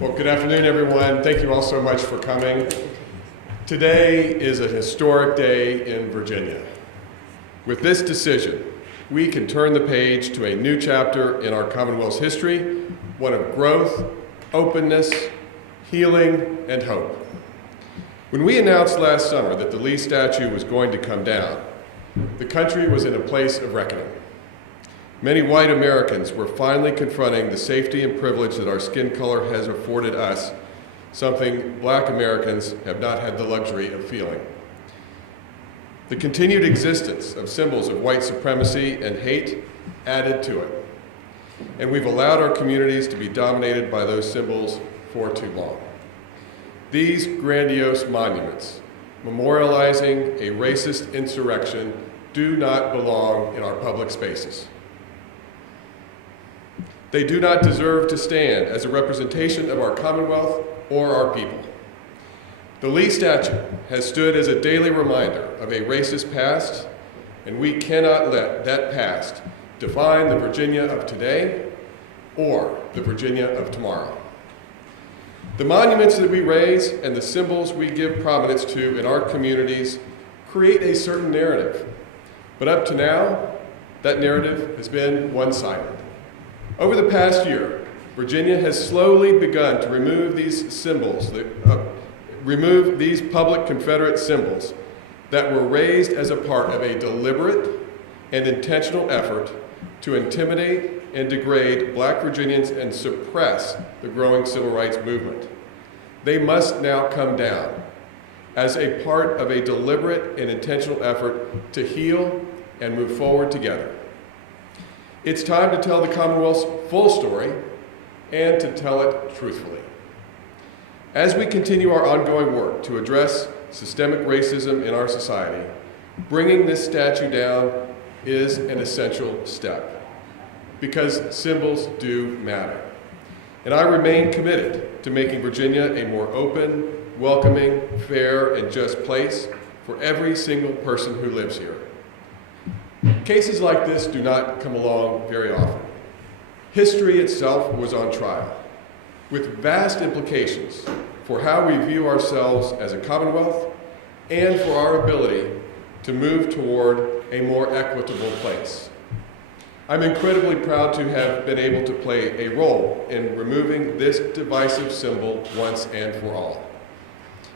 Well, good afternoon, everyone. Thank you all so much for coming. Today is a historic day in Virginia. With this decision, we can turn the page to a new chapter in our Commonwealth's history, one of growth, openness, healing, and hope. When we announced last summer that the Lee statue was going to come down, the country was in a place of reckoning. Many white Americans were finally confronting the safety and privilege that our skin color has afforded us, something Black Americans have not had the luxury of feeling. The continued existence of symbols of white supremacy and hate added to it, and we've allowed our communities to be dominated by those symbols for too long. These grandiose monuments, memorializing a racist insurrection, do not belong in our public spaces. They do not deserve to stand as a representation of our Commonwealth or our people. The Lee statue has stood as a daily reminder of a racist past, and we cannot let that past define the Virginia of today or the Virginia of tomorrow. The monuments that we raise and the symbols we give prominence to in our communities create a certain narrative. But up to now, that narrative has been one-sided. Over the past year, Virginia has slowly begun to remove these symbols, remove these public Confederate symbols that were raised as a part of a deliberate and intentional effort to intimidate and degrade Black Virginians and suppress the growing civil rights movement. They must now come down as a part of a deliberate and intentional effort to heal and move forward together. It's time to tell the Commonwealth's full story and to tell it truthfully. As we continue our ongoing work to address systemic racism in our society, bringing this statue down is an essential step because symbols do matter. And I remain committed to making Virginia a more open, welcoming, fair, and just place for every single person who lives here. Cases like this do not come along very often. History itself was on trial, with vast implications for how we view ourselves as a Commonwealth and for our ability to move toward a more equitable place. I'm incredibly proud to have been able to play a role in removing this divisive symbol once and for all.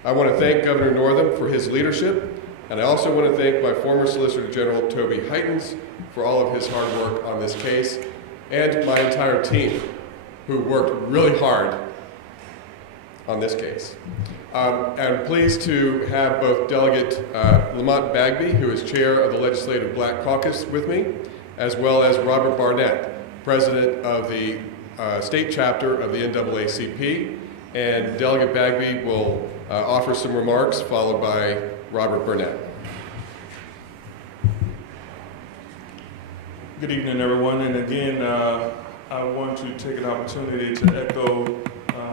I want to thank Governor Northam for his leadership, and I also want to thank my former Solicitor General, Toby Heitens, for all of his hard work on this case, and my entire team, who worked really hard on this case. I'm pleased to have both Delegate Lamont Bagby, who is chair of the Legislative Black Caucus with me, as well as Robert Barnett, president of the state chapter of the NAACP. And Delegate Bagby will offer some remarks, followed by Robert Burnett. Good evening, everyone. And again, I want to take an opportunity to echo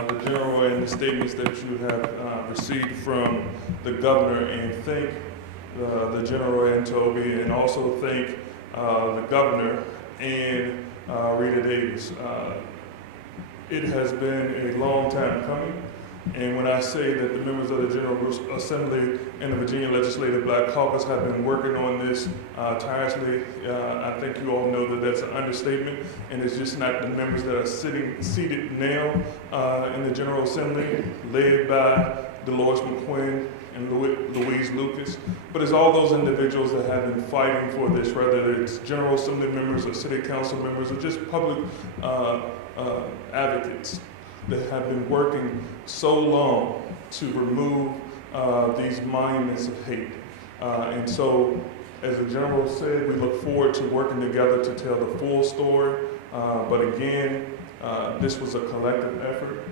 the General and the statements that you have received from the Governor, and thank the General and Toby, and also thank the Governor and Rita Davis. It has been a long time coming. And when I say that the members of the General Assembly and the Virginia Legislative Black Caucus have been working on this tirelessly, I think you all know that that's an understatement, and it's just not the members that are seated now in the General Assembly, led by Dolores McQuinn and Louise Lucas, but it's all those individuals that have been fighting for this, whether it's General Assembly members or City Council members or just public advocates that have been working so long to remove these monuments of hate. And so, as the General said, we look forward to working together to tell the full story. But again, this was a collective effort.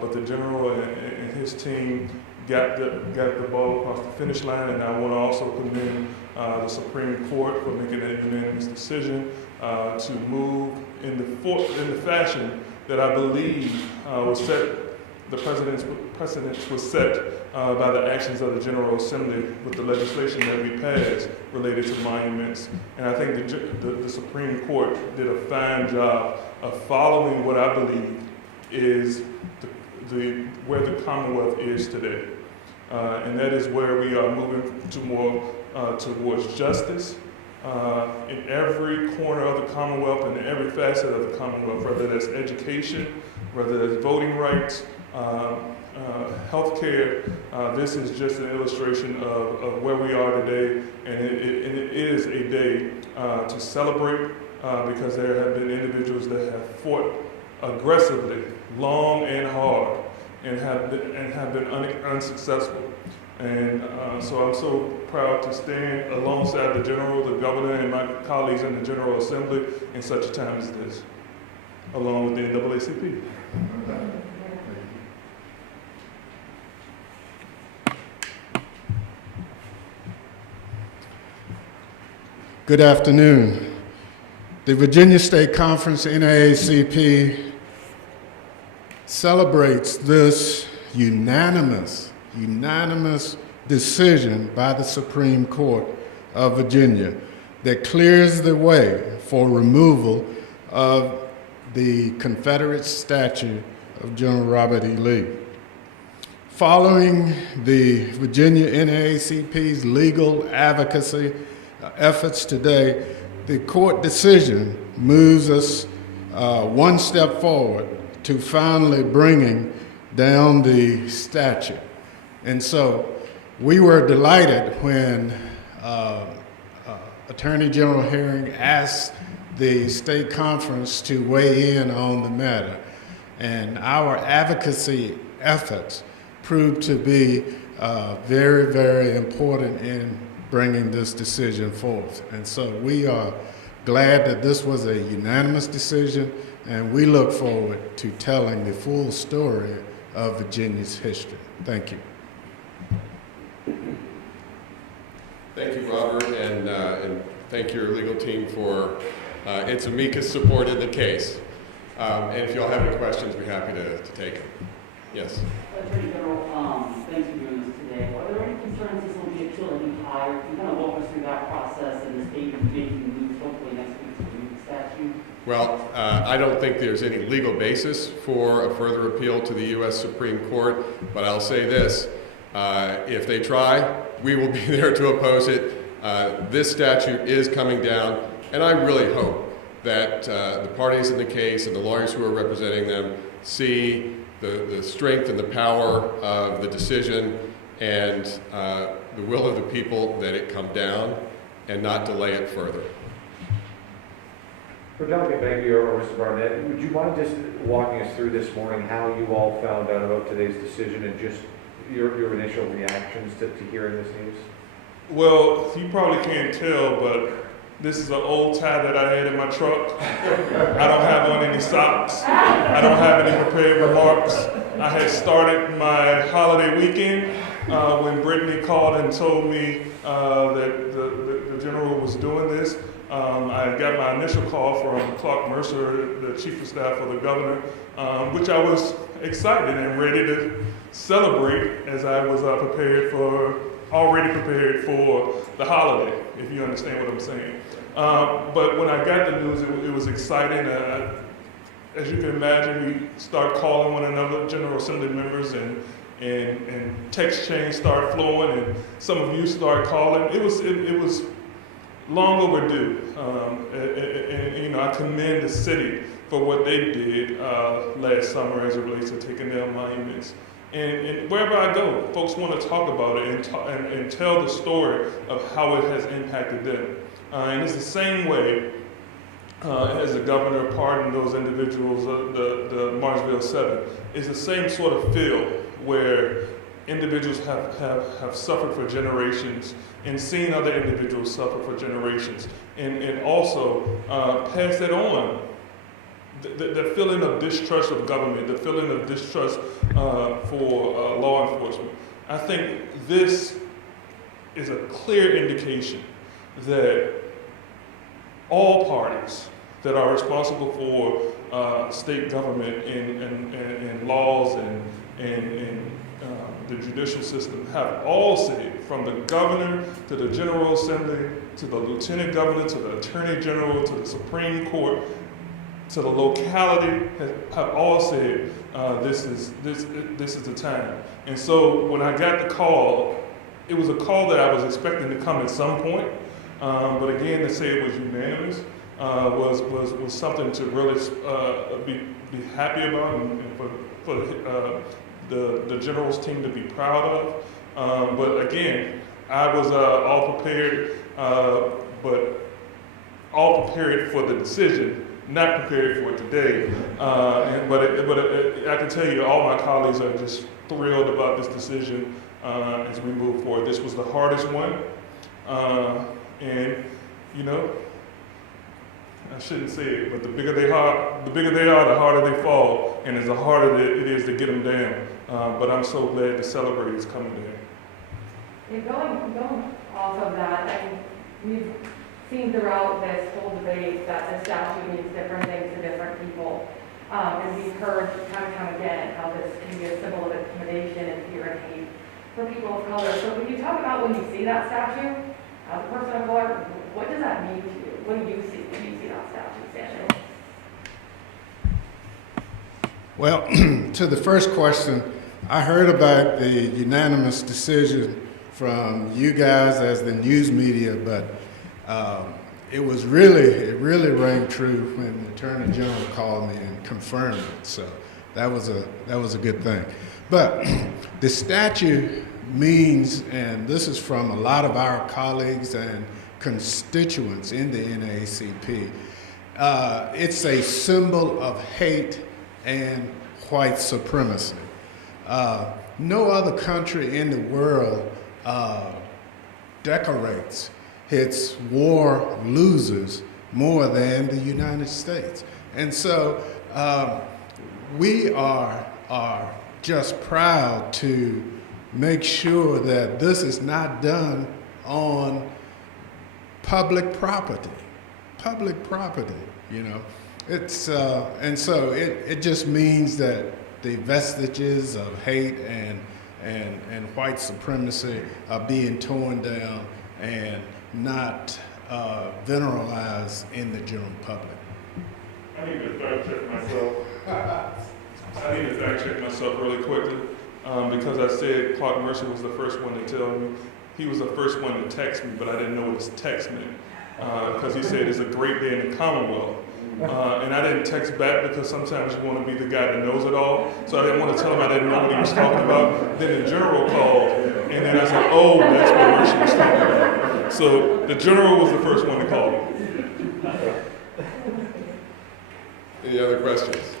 But the General and his team got the ball across the finish line, and I want to also commend the Supreme Court for making a unanimous decision to move in the fashion that I believe was set. The precedence was set by the actions of the General Assembly with the legislation that we passed related to monuments. And I think the Supreme Court did a fine job of following what I believe is where the Commonwealth is today. And that is where we are moving to more towards justice in every corner of the Commonwealth and in every facet of the Commonwealth, whether that's education, whether that's voting rights, healthcare. This is just an illustration of where we are today, and it is a day to celebrate because there have been individuals that have fought aggressively, long and hard, and have been unsuccessful. And so I'm so proud to stand alongside the General, the Governor, and my colleagues in the General Assembly in such a time as this, along with the NAACP. Good afternoon. The Virginia State Conference, NAACP, celebrates this unanimous decision by the Supreme Court of Virginia that clears the way for removal of the Confederate statue of General Robert E. Lee. Following the Virginia NAACP's legal advocacy efforts today, the court decision moves us one step forward to finally bringing down the statue. And so we were delighted when Attorney General Herring asked the state conference to weigh in on the matter. And our advocacy efforts proved to be very, very important in bringing this decision forth. And so we are glad that this was a unanimous decision, and we look forward to telling the full story of Virginia's history. Thank you. Thank you, Robert, and thank your legal team for its amicus support in the case. And if you all have any questions, we're happy to take them. Yes? Attorney General, thanks for doing this today. Are there any concerns this will be appealed any higher? Can you kind of walk us through that process and the state making moves hopefully next week to remove the statute? Well, I don't think there's any legal basis for a further appeal to the U.S. Supreme Court, but I'll say this. If they try, we will be there to oppose it. This statute is coming down, and I really hope that the parties in the case and the lawyers who are representing them see the strength and the power of the decision and the will of the people that it come down and not delay it further. For Delegate Bangy or Mr. Barnett, would you mind just walking us through this morning how you all found out about today's decision and just your initial reactions to hearing this news? Well, you probably can't tell, but this is an old tie that I had in my truck. I don't have on any socks. I don't have any prepared remarks. I had started my holiday weekend when Brittany called and told me that the general was doing this. I got my initial call from Clark Mercer, the chief of staff of the governor, which I was excited and ready to celebrate as I was already prepared for the holiday, if you understand what I'm saying. But when I got the news, it was exciting. As you can imagine, we start calling one another, General Assembly members, and text chains start flowing, and some of you start calling. It was long overdue, and I commend the city for what they did last summer as it relates to taking down monuments. And wherever I go, folks want to talk about it and tell the story of how it has impacted them. And it's the same way as the governor pardoned those individuals, the Marshville 7. It's the same sort of feel where individuals have suffered for generations and seen other individuals suffer for generations, and also pass that on. The feeling of distrust of government, the feeling of distrust for law enforcement. I think this is a clear indication that all parties that are responsible for state government and laws and the judicial system have all said, from the governor to the General Assembly to the lieutenant governor to the attorney general to the Supreme Court, to the locality have all said this is the time. And so when I got the call, it was a call that I was expecting to come at some point. But again, to say it was unanimous was something to really be happy about and for the general's team to be proud of. But again, I was all prepared, but all prepared for the decision, not prepared for it today. But I can tell you, all my colleagues are just thrilled about this decision as we move forward. This was the hardest one, and you know, I shouldn't say it, but the bigger they are, the harder they fall, and the harder it is to get them down. But I'm so glad to celebrate is coming down. And going off of that, I mean, we've seen throughout this whole debate that the statute means different things to different people. And we've heard time and time again how this can be a symbol of intimidation and fear and hate for people of color. So can you talk about when you see that statue, as a person of color, what does that mean to you? What do you see when you see that statue standing? Well, to the first question, I heard about the unanimous decision from you guys as the news media, but it really rang true when the Attorney General called me and confirmed it. So that was a good thing. But the statute means, and this is from a lot of our colleagues and constituents in the NAACP, it's a symbol of hate and white supremacy. No other country in the world decorates its war losers more than the United States. And so we are just proud to make sure that this is not done on public property, you know. It's, and so it just means that the vestiges of hate and white supremacy are being torn down and not generalized in the general public. I need to fact check myself. I need to fact check myself really quickly because I said Clark Mercer was the first one to tell me. He was the first one to text me, but I didn't know what his text meant because he said it's a great day in the Commonwealth. And I didn't text back because sometimes you want to be the guy that knows it all. So I didn't want to tell him I didn't know what he was talking about. Then the general called, and then I said, oh, that's what Mercer was talking about. So the general was the first one to call me. Any other questions?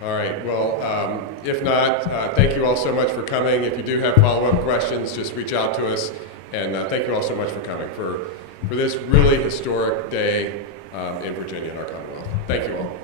All right, well, if not, thank you all so much for coming. If you do have follow-up questions, just reach out to us. And thank you all so much for coming for this really historic day in Virginia and our Commonwealth. Thank you all.